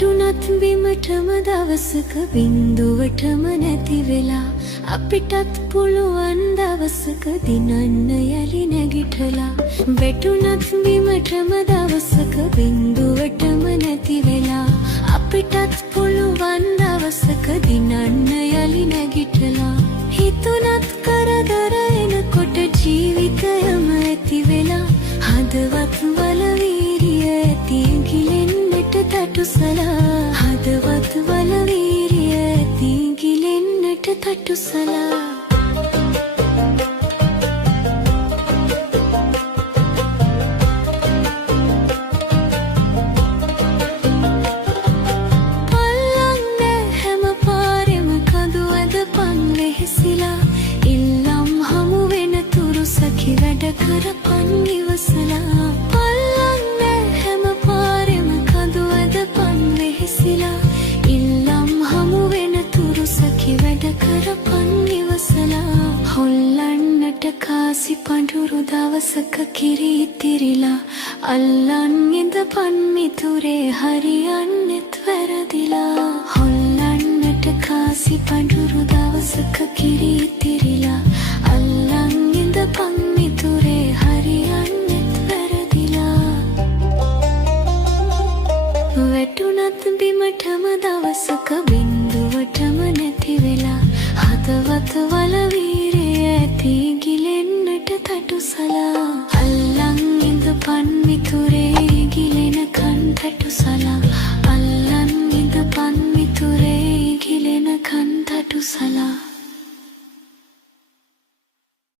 වැටුනත් බිමටම දවසක බින්දුවටම නැති වෙලා අපිටත් පුළුවන් දවසක දිනන්න යලි නැගිටලා වැටුනත් බිමටම දවසක බින්දුවටම නැති වෙලා අපිටත් පුළුවන් දවසක දිනන්න යලි නැගිටලා හිතුනත් කරදර එනකොට ජීවිතයම ඇති වෙලා හදවත් වල වීරිය ඇති ගිලෙන්නට තටුසලා හදවත් වල වීරිය ඇති ගිලෙන්නට තටුසලා කරපන් ඉවසලා පල්ලන්න හැම පාරෙම කඳු ඇදපන් වෙහෙසිලා ඉල්ලම් හමු වෙන තුරු සැකි වැඩ කරපන් ඉවසලා හොල්ලන්නට කාසි පඳුරු දවසක කිරි ඉතිරිලා අල්ලන් ඉඳපන් මිතුරේ හරියන්නෙත් වැරදිලා හොල්ලන්නට කාසි පඳුරු දවසක කිරි ඉතිරිලා අල්ලන් ඉඳපන් මිතුරේ හරියන්නෙත් වැරදිලා වැටුනත් බිමටම දවසක බින්දුවටම නැති වෙලා හදවත වල වීරිය ඇති ගිලෙන්නට තටුසලා අල්ලන් ඉඳපන් මිතුරේ ගිලෙනකන් තටුසලා